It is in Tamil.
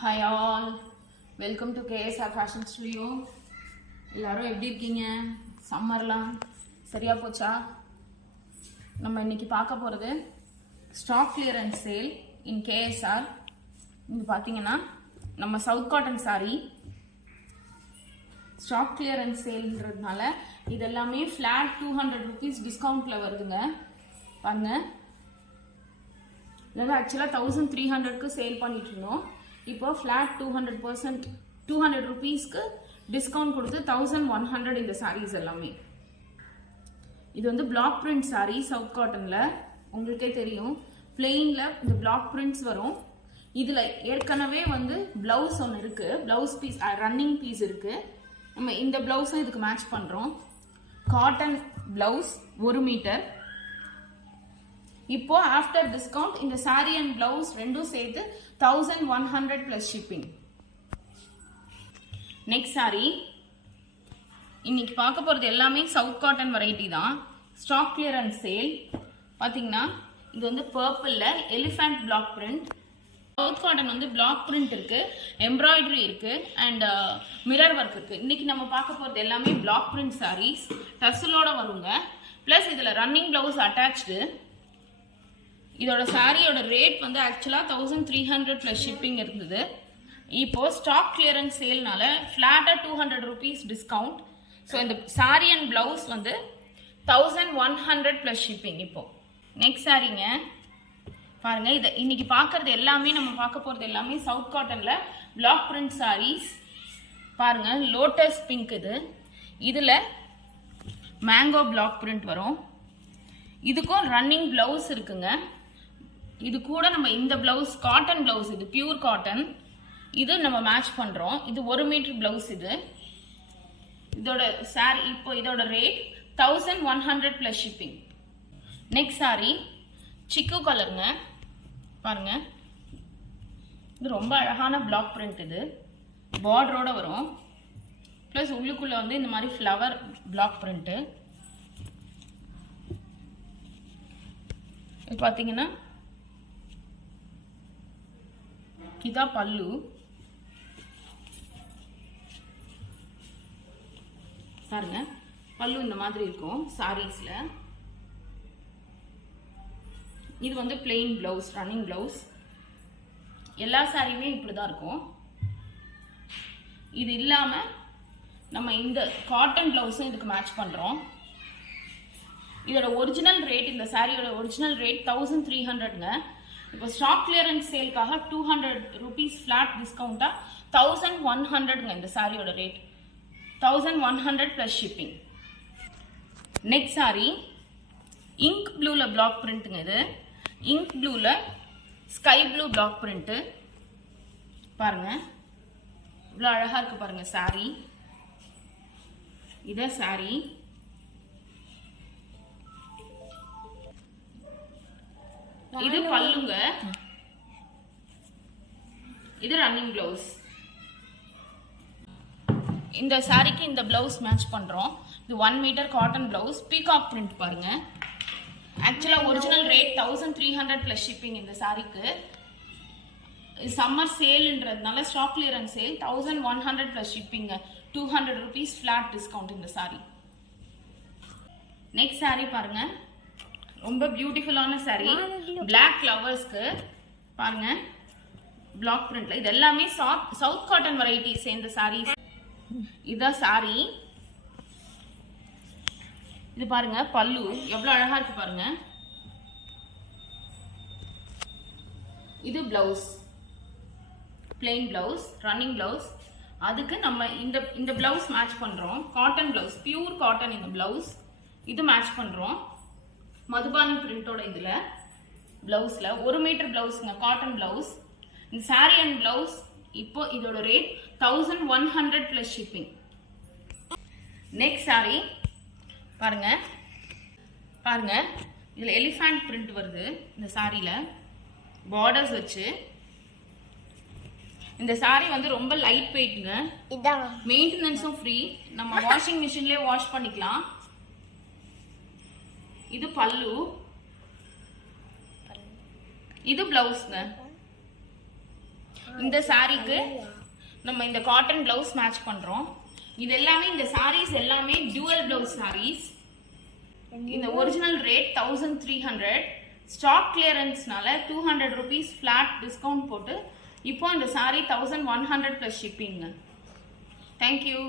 Hi all, welcome to KSR Fashion Studio. எல்லாரும் எப்படி இருக்கீங்க? சம்மர்லாம் சரியா போச்சா? நம்ம இன்னைக்கு பார்க்க போறது stock clearance sale in KSR. இங்க பாத்தீங்கன்னா நம்ம south cotton saree stock clearance சேல்ன்றதுனால இது எல்லாமே flat 200 rupees டிஸ்கவுண்ட்ல வருதுங்க. பாருங்க. இது ஆக்சுவலா 1300 க்கு சேல் பண்ணிட்டு இருந்தோம். இப்போ flat 200 rupeesக்கு டிஸ்கவுண்ட் கொடுத்து 1100 இந்த sarees எல்லாமே. இது வந்து பிளாக் பிரிண்ட் saree சவுத் காட்டன்ல உங்களுக்கே தெரியும். பிளெயின்ல இந்த பிளாக் பிரிண்ட்ஸ் வரும். இதுல ஏற்கனவே வந்து பிளவுஸ் ஒன்று இருக்கு. பிளவுஸ் பீஸ் ரன்னிங் பீஸ் இருக்கு. நம்ம இந்த பிளவுஸை இதுக்கு மேட்ச் பண்றோம். Cotton blouse 1 meter. இப்போ ஆஃப்டர் டிஸ்கவுண்ட் இந்த saree அண்ட் பிளவுஸ் ரெண்டும் சேர்த்து 1100 பிளஸ் ஷிப்பிங். நெக்ஸ்ட் saree இன்னைக்கு பார்க்க போறது எல்லாமே சவுத் காட்டன் வெரைட்டி தான். ஸ்டாக் கிளியரன்ஸ் சேல் பாத்தீங்கன்னா இது வந்து பர்பிள்ல elephant block print. South cotton வந்து பிளாக் பிரிண்ட் இருக்கு, எம்ப்ராய்டரி இருக்கு அண்ட் மிரர் ஒர்க் இருக்கு. இன்னைக்கு நம்ம பார்க்க போறது எல்லாமே பிளாக் பிரிண்ட் sarees டர்சலோட வருங்க. பிளஸ் இதுல ரன்னிங் பிளவுஸ் அட்டாச்டு. இதோட சாரியோட ரேட் வந்து ஆக்சுவலா 1300 பிளஸ் ஷிப்பிங் இருந்தது. இப்போ ஸ்டாக் கிளியரன்ஸ் சேல்னால ஃபிளாட்டா 200 rupees டிஸ்கவுண்ட். ஸோ இந்த சாரி அண்ட் பிளவுஸ் வந்து 1100 பிளஸ் ஷிப்பிங். இப்போ நெக்ஸ்ட் சாரிங்க பாருங்க. இதை இன்னைக்கு பார்க்கறது எல்லாமே நம்ம பார்க்க போறது எல்லாமே சவுத் காட்டன்ல பிளாக் பிரிண்ட் சாரீஸ். பாருங்க லோட்டஸ் பிங்க் இது. இதுல மேங்கோ பிளாக் பிரிண்ட் வரும். இதுக்கும் ரன்னிங் பிளவுஸ் இருக்குங்க. இது கூட நம்ம இந்த பிளவுஸ் காட்டன் பிளவுஸ், இது பியூர் காட்டன், இது நம்ம மேட்ச் பண்றோம். இது 1 மீட்டர் பிளவுஸ். இது இதோட சாரி இப்போ இதோட rate 1100 plus shipping. Next sorry சிக்கு கலருங்க. பாருங்க இது ரொம்ப அழகான பிளாக் பிரிண்ட். இது பார்டரோட வரும். பிளஸ் உள்ளுக்குள்ள வந்து இந்த மாதிரி ஃப்ளவர் பிளாக் பிரிண்ட். இது பாத்தீங்கன்னா இதான் பல்லு. பாருங்க பல்லு இந்த மாதிரி இருக்கும் சாரீஸ்ல. இது வந்து பிளெயின் பிளவுஸ், ரன்னிங் பிளவுஸ். எல்லா சாரியுமே இப்படிதான் இருக்கும். இது இல்லாம நம்ம இந்த காட்டன் பிளவுஸும் இதுக்கு மேட்ச் பண்றோம். இதோட ஒரிஜினல் ரேட், இந்த சாரியோட ஒரிஜினல் ரேட் 1300ங்க. இப்போ ஸ்டாக் கிளியரன்ஸ் சேல்காக 200 rupees ஃபிளாட் டிஸ்கவுண்டா 1100ங்க இந்த சாரியோட rate. 1100 plus shipping. Next sari ink ப்ளூல பிளாக் பிரிண்ட்ங்க. இது இங்க் ப்ளூல ஸ்கை ப்ளூ பிளாக் பிரிண்ட். பாருங்க இவ்வளோ அழகா இருக்கு பாருங்க சாரி. இத சாரி இது பல்லுங்க. இது ரன்னிங் பிளவுஸ். இந்த சாரிக்கு இந்த பிளவுஸ் மேட்ச் பண்றோம். இது 1 meter cotton blouse, peacock print. பாருங்க ஆக்சுவலா ஒரிஜினல் ரேட் 1300 பிளஸ் ஷிப்பிங் இந்த சாரிக்கு. சம்மர் சேல்ன்றதுனால stock clearance sale 1100 plus shipping. 200 rupees flat discount இந்த சாரி. நெக்ஸ்ட் சாரி பாருங்க ரொம்ப பியூட்டிஃபுல்லான சாரி. பிளாக் ஃப்ளவர்ஸ்க்கு பாருங்க பிளாக் பிரிண்ட்ல. இது எல்லாமே சவுத் காட்டன் வெரைட்டி சேர்ந்த சாரீஸ். இதான் சாரி. இது பாருங்க பல்லு எவ்வளவு அழகா இருக்கு பாருங்க. இது blouse, plain blouse, running blouse. அதுக்கு நம்ம இந்த பிளவுஸ் மேட்ச் பண்றோம். காட்டன் பிளவுஸ், பியூர் காட்டன் இந்த பிளவுஸ். இது மேட்ச் பண்றோம் மதுபானி பிரிண்டோட. இதுல பிளவுஸ்ல 1 மீட்டர் பிளவுஸ்ங்க, காட்டன் பிளவுஸ். இந்த சாரி அண்ட் பிளவுஸ் இப்போ இதோட rate 1100 plus shipping. Next sari பாருங்க. பாருங்க இதுல எலிஃபண்ட் பிரிண்ட் வருது இந்த சாரியில, பார்டர்ஸ் வச்சு. இந்த சாரி வந்து ரொம்ப லைட் வெயிட்ங்க. மெயின்டெனன்ஸும் ஃப்ரீ. நம்ம வாஷிங் மிஷின்லயே வாஷ் பண்ணிக்கலாம். இது பல்லு, இது பிளவுஸ்ங்க. இந்த சாரீக்கு நம்ம இந்த காட்டன் பிளவுஸ் மேட்ச் பண்றோம். இது எல்லாமே இந்த sarees எல்லாமே dual blouse sarees. இந்த ஒரிஜினல் ரேட் 1300, ஸ்டாக் கிளியரன்ஸ்னால 200 rupees flat டிஸ்கவுண்ட் போட்டு இப்போ இந்த saree 1100 plus shipping. Thank you.